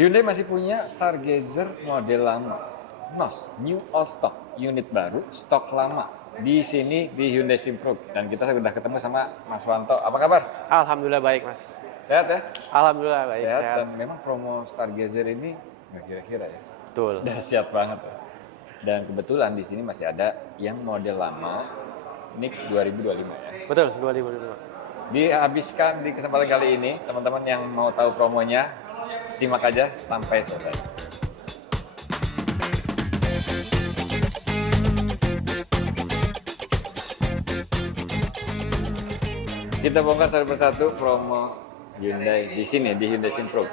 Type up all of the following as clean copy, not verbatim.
Hyundai masih punya Stargazer model lama. NOS, New Old Stock, unit baru, stok lama. Di sini di Hyundai Simpruk. Dan kita sudah ketemu sama Mas Wanto. Apa kabar? Alhamdulillah baik, Mas. Sehat ya? Alhamdulillah baik. Sehat. Dan memang promo Stargazer ini nggak kira-kira ya. Betul. Dahsyat banget ya. Dan kebetulan di sini masih ada yang model lama, NIK 2025 ya. Betul, 2025. Dihabiskan di kesempatan kali ini, teman-teman yang mau tahu promonya, simak aja sampai selesai. Kita bongkar satu persatu promo Hyundai di sini, di Hyundai Simpruk.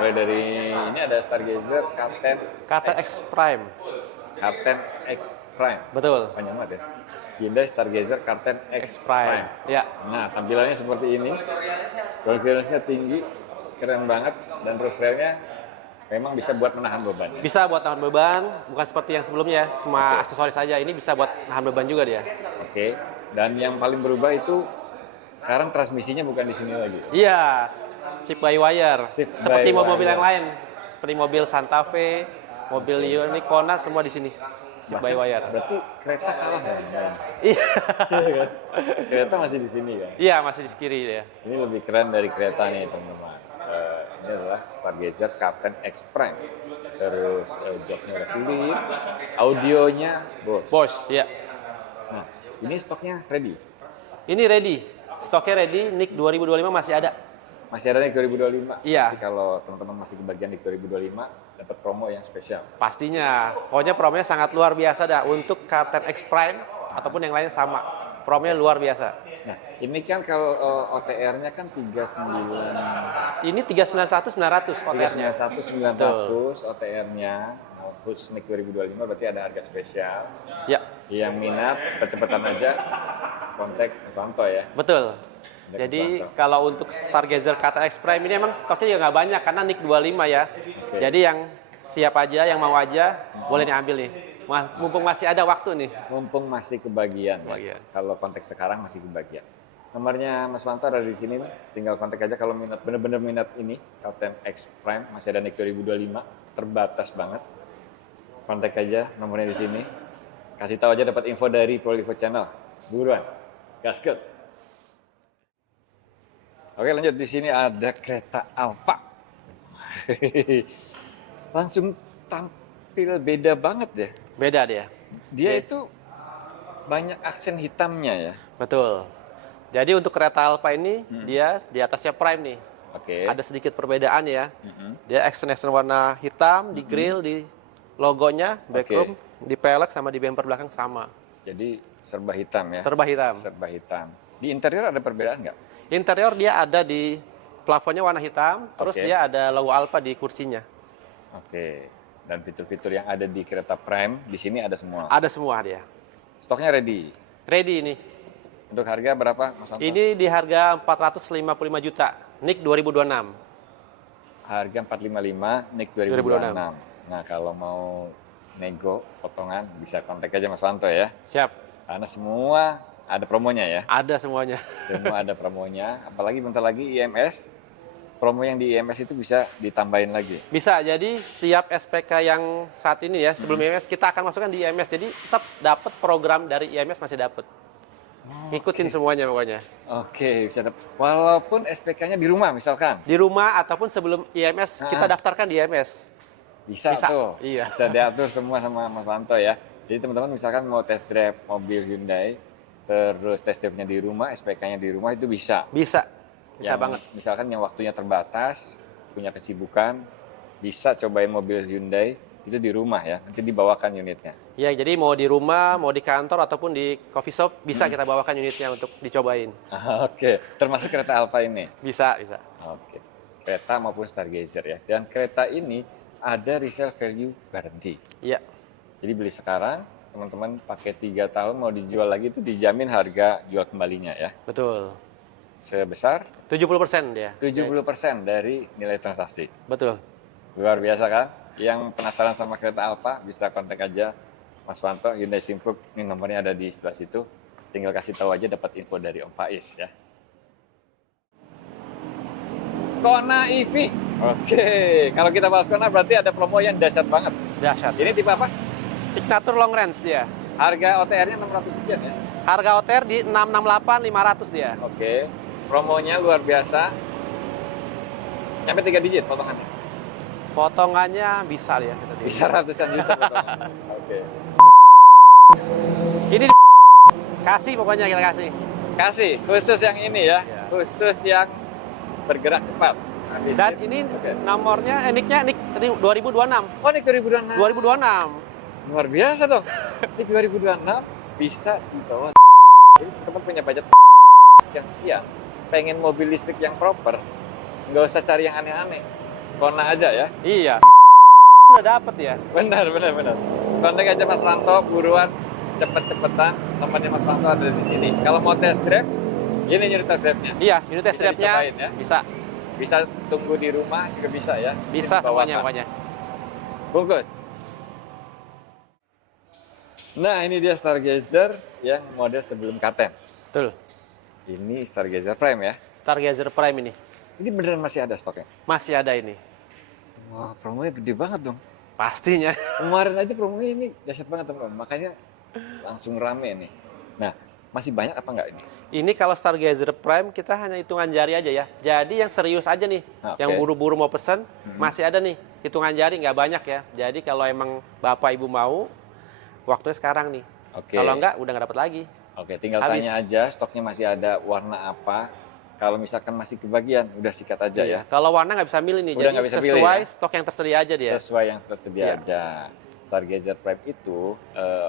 Mulai dari ini ada Stargazer Captain X Prime. Captain X Prime. Betul. Panjang banget ya. Hyundai Stargazer Captain X Prime. Ya. Nah, tampilannya seperti ini. Ground clearance-nya tinggi, keren banget, dan roof rail-nya memang bisa buat menahan beban. Bisa buat nahan beban, bukan seperti yang sebelumnya, cuma aksesoris saja. Ini bisa buat nahan beban juga dia. Oke. Dan yang paling berubah itu sekarang transmisinya bukan di sini lagi. Iya, shift by wire. Shift seperti by mobil wire. yang lain, seperti mobil Santa Fe, mobil Ioniq, Kona, semua di sini. Shift by wire. Berarti kereta kalah nggak? Iya. Kereta masih di sini kan? Iya, masih di kiri ya. Ini lebih keren dari keretanya teman-teman. Ini adalah Stargazer Captain X Prime. Terus joknya udah clear, audionya Bose. Ya. Nah, ini stoknya ready. Ini ready. Stoknya ready, NIK 2025 masih ada. Masih ada NIK 2025. Iya. Jadi kalau teman-teman masih kebagian NIK 2025, dapat promo yang spesial. Pastinya. Pokoknya promonya sangat luar biasa dah. Untuk Captain X Prime ataupun yang lainnya sama. Promonya luar biasa. Nah, ini kan kalau OTR-nya kan 39... Ini 391.900 OTR-nya. 391.900 OTR-nya. Khusus NIK 2025 berarti ada harga spesial. Ya. Yang minat, cepet-cepetan aja kontak Mas Wanto ya. Betul. Jadi kalau untuk Stargazer Captain X Prime ini emang stoknya juga nggak banyak karena NIK 25 ya. Oke. Jadi yang siap aja, yang mau aja, boleh diambil nih. Mumpung masih ada waktu nih. Mumpung masih kebagian. Ya. Kalau kontak sekarang masih kebagian. Nomornya Mas Wanto ada di sini nih. Tinggal kontak aja kalau minat, bener-bener minat ini. Captain X Prime, masih ada NIK 2025. Terbatas banget. Kontak aja nomornya di sini. Kasih tahu aja dapat info dari Prolivo Channel. Buruan. Gasket. Oke, lanjut. Di sini ada kereta Alfa. Langsung tampil beda banget ya. Beda dia. Dia itu banyak aksen hitamnya ya. Betul. Jadi untuk kereta Alfa ini dia di atasnya Prime nih. Oke. Ada sedikit perbedaan ya. Dia accent warna hitam di grill, di logonya, backroom, di pelek sama di bumper belakang sama. Jadi serba hitam ya. Serba hitam. Serba hitam. Di interior ada perbedaan nggak? Interior dia ada di plafonnya warna hitam, terus dia ada logo Alfa di kursinya. Oke. Dan fitur-fitur yang ada di kereta Prime di sini ada semua. Ada semua dia. Stoknya ready. Ready ini. Untuk harga berapa, Mas Anto? Ini di harga 455 juta, NIK 2026. Harga 455, NIK 2026. Nah, kalau mau nego potongan bisa kontak aja Mas Wanto ya. Siap. Karena semua ada promonya ya. Ada semuanya. Semua ada promonya. Apalagi bentar lagi IMS. Promo yang di IMS itu bisa ditambahin lagi. Bisa. Jadi setiap SPK yang saat ini ya sebelum IMS kita akan masukkan di IMS. Jadi tetap dapat program dari IMS masih dapat. Ikutin semuanya pokoknya. Oke, bisa dapat. Walaupun SPK-nya di rumah misalkan. Di rumah ataupun sebelum IMS kita daftarkan di IMS. Bisa tuh. Iya. Bisa diatur semua sama Mas Wanto ya. Jadi teman-teman misalkan mau test drive mobil Hyundai, terus test drive-nya di rumah, SPK-nya di rumah itu bisa. Bisa Yang, banget. Misalkan yang waktunya terbatas, punya kesibukan, bisa cobain mobil Hyundai itu di rumah ya. Nanti dibawakan unitnya. Ya, jadi mau di rumah, mau di kantor ataupun di coffee shop bisa kita bawakan unitnya untuk dicobain. Oke, termasuk kereta Alfa ini. Bisa. Oke. Kereta maupun Stargazer ya. Dan kereta ini ada resale value guarantee. Iya. Jadi beli sekarang, teman-teman pakai 3 tahun mau dijual lagi itu dijamin harga jual kembalinya ya. Betul. Sebesar 70% dia. 70% dari nilai transaksi. Betul. Luar biasa kan? Yang penasaran sama kereta Alfa bisa kontak aja Mas Wanto, Hyundai Simpruk. Ini nomornya ada di sebelah situ. Tinggal kasih tahu aja dapat info dari Om Faiz ya. Kona EV. Oke, kalau kita bahas Kona berarti ada promo yang dahsyat banget. Dahsyat. Ini tipe apa? Signature long range dia. Harga OTR-nya 600 sekian ya? Harga OTR di 668 500 dia. Oke, promonya luar biasa. Nyampe 3 digit potongannya? Potongannya bisa ya kita Bisa ratusan juta potongannya. Oke. Ini kasih pokoknya kita kasih. Kasih, khusus yang ini ya, Ya. khusus yang bergerak cepat. Habisin. Dan ini nomornya, nicknya nick 2026. Oh, ini 2026. 2026. Luar biasa dong. Ini 2026 bisa di bawah. Jadi teman punya budget sekian-sekian. Pengen mobil listrik yang proper, nggak usah cari yang aneh-aneh. Kona aja ya. Iya. Udah dapet ya. Benar. Kontak aja Mas Ranto, buruan, cepet-cepetan. Nomornya Mas Ranto ada di sini. Kalau mau test drive, ini unit test drive-nya. Iya, unit test Bisa drive-nya dicobain ya. bisa. Bisa tunggu di rumah juga bisa ya. Bisa Ini bawakan. semuanya pokoknya. Bungkus. Nah, ini dia Stargazer yang model sebelum Katens. Betul. Ini Stargazer Prime ya. Stargazer Prime ini. Ini beneran masih ada stoknya? Masih ada ini. Wah, promonya gede banget dong. Pastinya. Kemarin aja promonya ini dahsyat banget teman-teman. Makanya langsung rame nih. Nah, masih banyak apa enggak ini? Ini kalau Stargazer Prime kita hanya hitungan jari aja ya. Jadi yang serius aja nih, Oke. yang buru-buru mau pesen, masih ada nih. Hitungan jari nggak banyak ya. Jadi kalau emang Bapak Ibu mau, waktunya sekarang nih. Oke. Kalau nggak, udah nggak dapat lagi. Oke, tinggal Habis. tanya aja stoknya masih ada, warna apa. Kalau misalkan masih kebagian, udah sikat aja ya. Kalau warna nggak bisa milih nih, Udah jadi nggak bisa pilih sesuai ya? stok yang tersedia aja dia. Sesuai yang tersedia Iya. aja. Stargazer Prime itu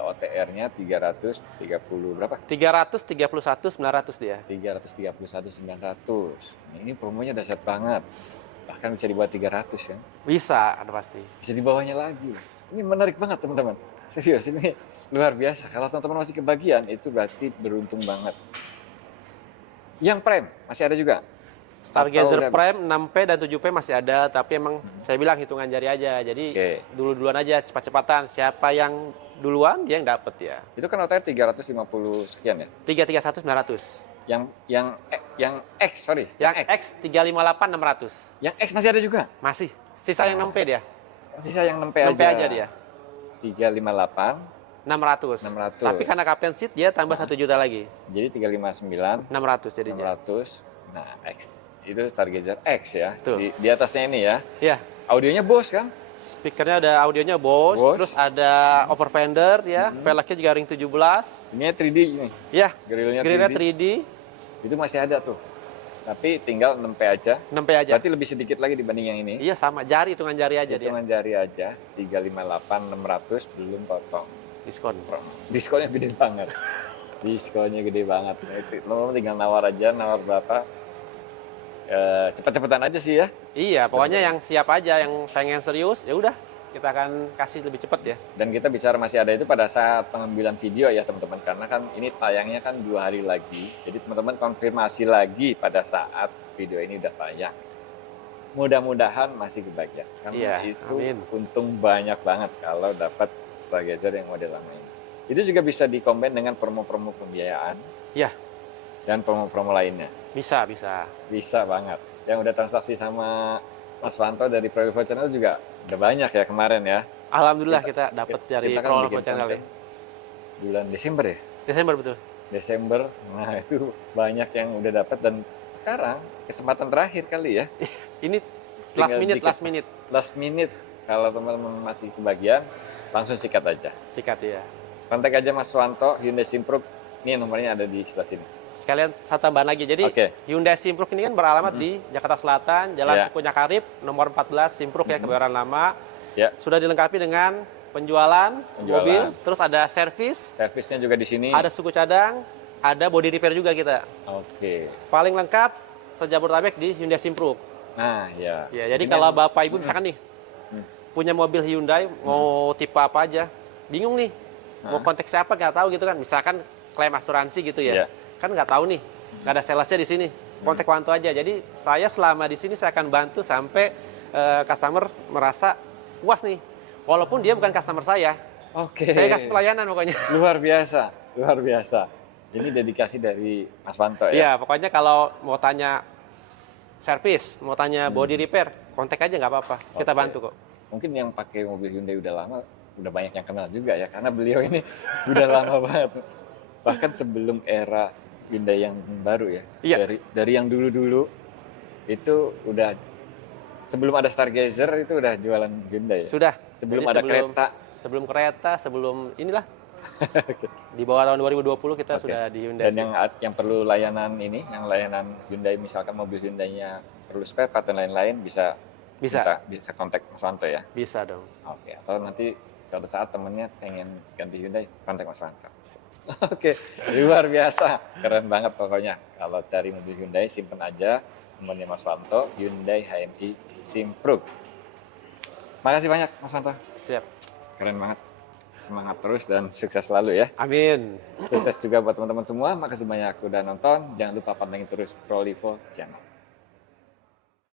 OTR-nya 330 berapa? 331.900 dia. 331.900. Ini promonya dahsyat banget. Bahkan bisa dibuat 300 kan. Bisa, ada pasti. Bisa di bawahnya lagi. Ini menarik banget teman-teman. Serius, ini luar biasa. Kalau teman-teman masih kebagian, itu berarti beruntung banget. Yang Prime, masih ada juga? Stargazer Atau udah Prime 6P dan 7P masih ada, tapi emang saya bilang hitungan jari aja. Jadi Oke. dulu-duluan aja, cepat-cepatan. Siapa yang duluan, dia yang dapet ya. Itu kan OTR 350 sekian ya? 331.900. Yang X, sorry. Yang X 358.600. Yang X masih ada juga? Masih. Sisa yang 6P dia. Sisa yang 6P 6P aja. aja dia. 358, 600. 600. Tapi karena Captain Seat dia tambah 1 juta lagi. jadi 359, 600 jadinya. 600. Nah, X. Itu Stargazer X ya. Betul. Di atasnya ini ya. Iya. Audionya Bose kan? Speakernya ada audionya Bose, Bose. terus ada over fender ya, peleknya juga ring 17. Ini 3D ini. Ya, Grillnya grillnya 3D. 3D, Itu masih ada tuh. Tapi tinggal 6P aja. 6P aja. Berarti lebih sedikit lagi dibanding yang ini. Iya sama, jari hitungan jari aja dia. Hitungan jari aja. 358, 600 belum potong. Diskon. Diskonnya gede banget. Diskonnya gede banget. Lo tinggal nawar aja, nawar berapa. Cepet-cepetan aja sih ya. Iya, pokoknya yang siap aja, yang pengen serius, ya udah kita akan kasih lebih cepat ya. Dan kita bicara masih ada itu pada saat pengambilan video ya teman-teman. Karena kan ini tayangnya kan 2 hari lagi. Jadi teman-teman konfirmasi lagi pada saat video ini udah tayang. Mudah-mudahan masih kebagian. Karena Iya, itu amin. untung banyak banget kalau dapat Stargazer yang model lama ini. Itu juga bisa dikombin dengan promo-promo pembiayaan Iya, dan promo-promo lainnya. bisa. Bisa banget. Yang udah transaksi sama Mas Wanto dari Pro Channel juga udah banyak ya kemarin ya. Alhamdulillah kita dapat dari kita kan Pro bikin Channel ya. konten bulan Desember ya. Desember betul. Desember, nah itu banyak yang udah dapat dan sekarang kesempatan terakhir kali ya. Ini Tinggal last minute. Last minute, kalau teman-teman masih kebagian, langsung sikat aja. Sikat ya. Kontak aja Mas Wanto, Hyundai Simpruk, ini nomornya ada di sebelah sini. Sekalian satu tambahan lagi. Jadi Oke. Hyundai Simpruk ini kan beralamat di Jakarta Selatan, Jalan Ya. Tukunya Karib, nomor 14 Simpruk ya, Kebayoran Lama. Ya, Sudah dilengkapi dengan penjualan mobil, terus ada servis, servisnya juga di sini. ada suku cadang, ada body repair juga kita. Oke. Paling lengkap sejabodetabek di Hyundai Simpruk. Nah, ya. Ya, jadi Ini kalau yang- Bapak Ibu misalkan nih punya mobil Hyundai, mau tipe apa aja, bingung nih, mau kontak siapa nggak tahu gitu kan. Misalkan klaim asuransi gitu ya, Iya. kan nggak tahu nih, nggak ada salesnya di sini. Kontak Wanto aja. Jadi saya selama di sini saya akan bantu sampai customer merasa puas nih. Walaupun dia bukan customer saya, Oke. saya kasih pelayanan pokoknya. Luar biasa, luar biasa. Ini dedikasi dari Mas Wanto ya. Iya, pokoknya kalau mau tanya servis, mau tanya body repair, kontak aja nggak apa-apa. Kita Oke. bantu kok. Mungkin yang pakai mobil Hyundai udah lama, udah banyak yang kenal juga ya, karena beliau ini udah lama banget. Bahkan sebelum era Hyundai yang baru ya. Iya. Dari yang dulu-dulu itu udah, sebelum ada Stargazer itu udah jualan Hyundai ya? Sudah. Sebelum Jadi ada kereta. Sebelum kereta, sebelum inilah. Di bawah tahun 2020 kita Oke. sudah di Hyundai. Dan yang perlu layanan ini, yang layanan Hyundai, misalkan mobil Hyundai-nya perlu spare part dan lain-lain, bisa kontak Mas Wanto ya? Bisa dong. Oke, atau nanti suatu saat temennya pengen ganti Hyundai, kontak Mas Wanto. Oke, luar biasa. Keren banget pokoknya. Kalau cari mobil Hyundai, simpen aja nomornya Mas Wanto, Hyundai HMI Simpruk. Makasih banyak Mas Wanto. Siap. Keren banget. Semangat terus dan sukses selalu ya. Amin. Sukses juga buat teman-teman semua. Makasih banyak udah nonton. Jangan lupa pantengin terus Prolivo Channel.